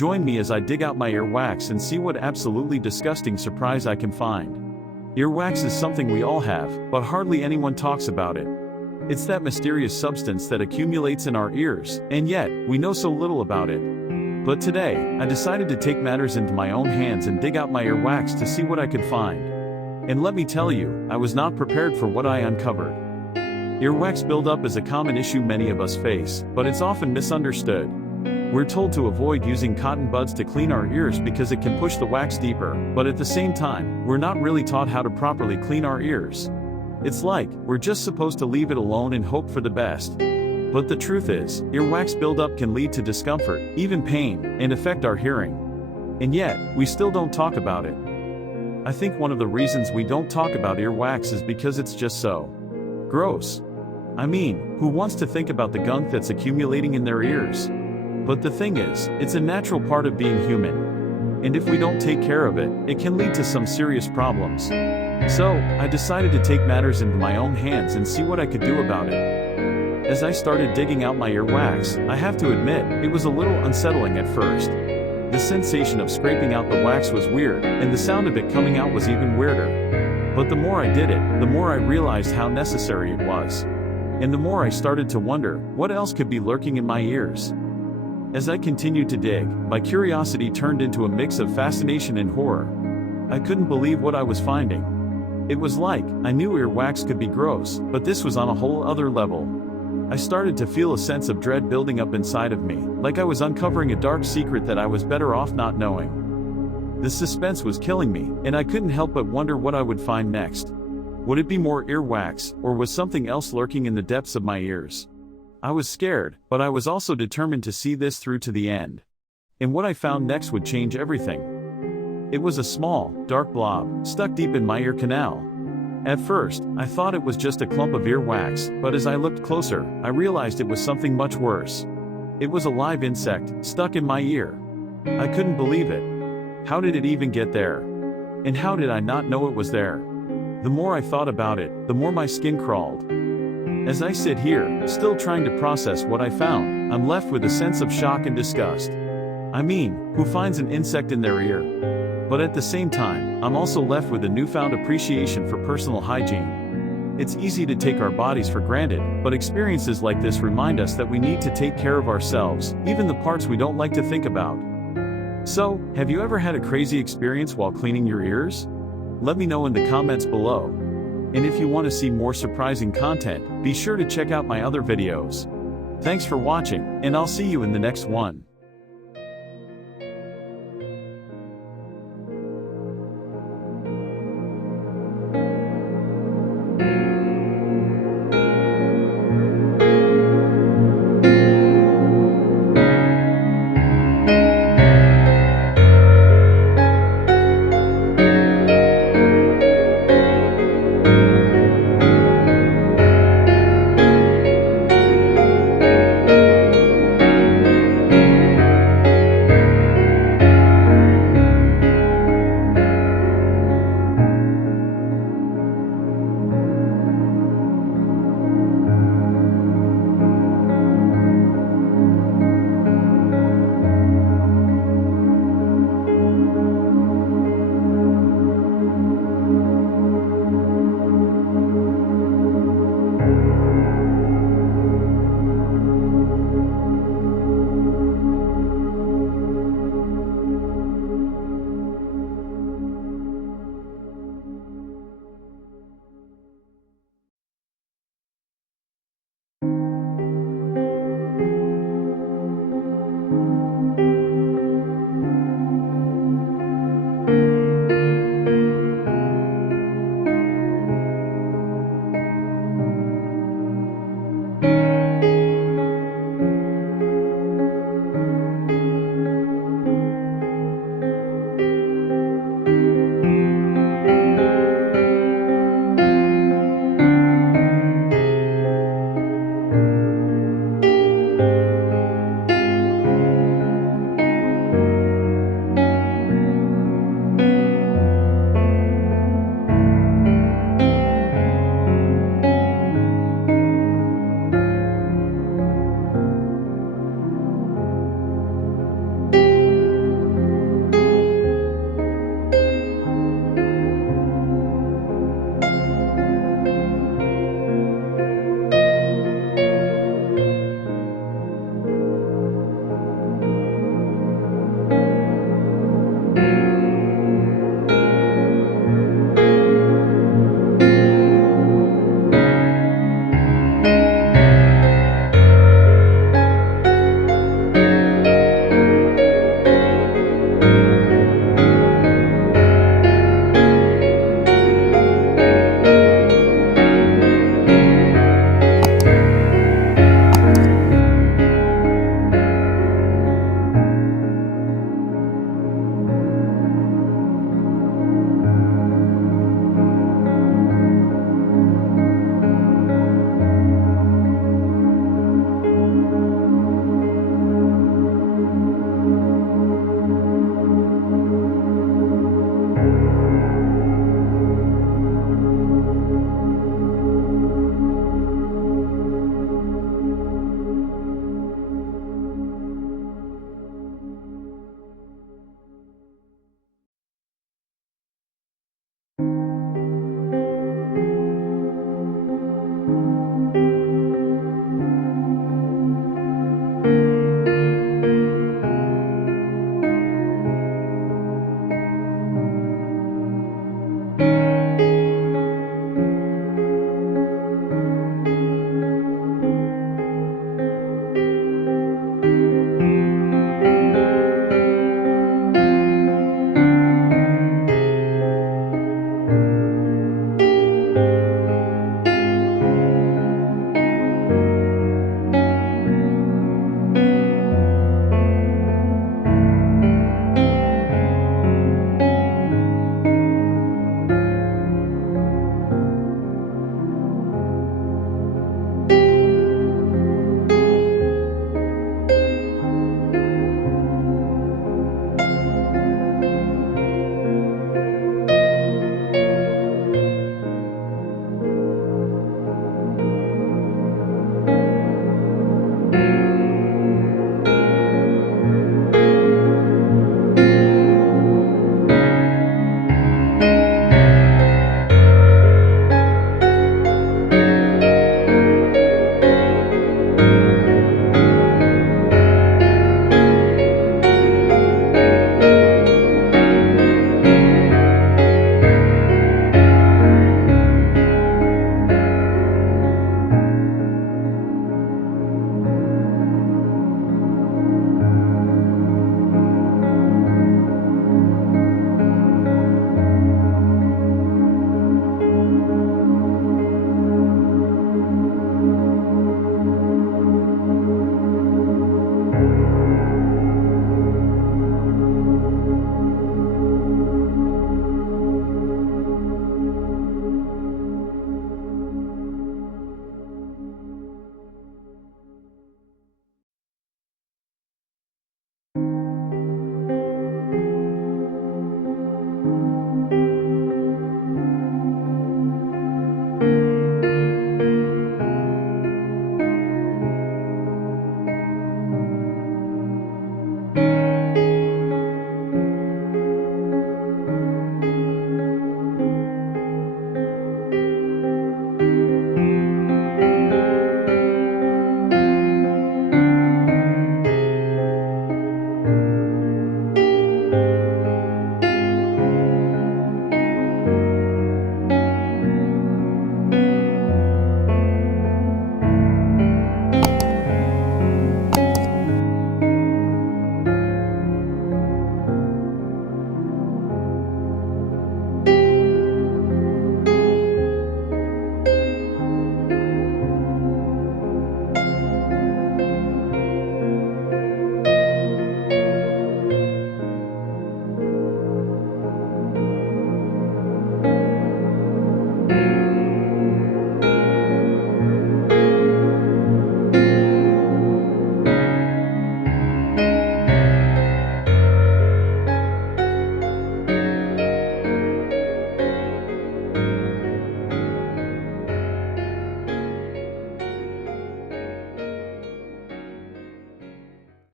Join me as I dig out my earwax and see what absolutely disgusting surprise I can find. Earwax is something we all have, but hardly anyone talks about it. It's that mysterious substance that accumulates in our ears, and yet, we know so little about it. But today, I decided to take matters into my own hands and dig out my earwax to see what I could find. And let me tell you, I was not prepared for what I uncovered. Earwax buildup is a common issue many of us face, but it's often misunderstood. We're told to avoid using cotton buds to clean our ears because it can push the wax deeper, but at the same time, we're not really taught how to properly clean our ears. It's like, we're just supposed to leave it alone and hope for the best. But the truth is, earwax buildup can lead to discomfort, even pain, and affect our hearing. And yet, we still don't talk about it. I think one of the reasons we don't talk about earwax is because it's just so gross. I mean, who wants to think about the gunk that's accumulating in their ears? But the thing is, it's a natural part of being human. And if we don't take care of it, it can lead to some serious problems. So, I decided to take matters into my own hands and see what I could do about it. As I started digging out my earwax, I have to admit, it was a little unsettling at first. The sensation of scraping out the wax was weird, and the sound of it coming out was even weirder. But the more I did it, the more I realized how necessary it was. And the more I started to wonder, what else could be lurking in my ears? As I continued to dig, my curiosity turned into a mix of fascination and horror. I couldn't believe what I was finding. It was like, I knew earwax could be gross, but this was on a whole other level. I started to feel a sense of dread building up inside of me, like I was uncovering a dark secret that I was better off not knowing. The suspense was killing me, and I couldn't help but wonder what I would find next. Would it be more earwax, or was something else lurking in the depths of my ears? I was scared, but I was also determined to see this through to the end. And what I found next would change everything. It was a small, dark blob, stuck deep in my ear canal. At first, I thought it was just a clump of earwax, but as I looked closer, I realized it was something much worse. It was a live insect, stuck in my ear. I couldn't believe it. How did it even get there? And how did I not know it was there? The more I thought about it, the more my skin crawled. As I sit here, still trying to process what I found, I'm left with a sense of shock and disgust. I mean, who finds an insect in their ear? But at the same time, I'm also left with a newfound appreciation for personal hygiene. It's easy to take our bodies for granted, but experiences like this remind us that we need to take care of ourselves, even the parts we don't like to think about. So, have you ever had a crazy experience while cleaning your ears? Let me know in the comments below. And if you want to see more surprising content, be sure to check out my other videos. Thanks for watching, and I'll see you in the next one.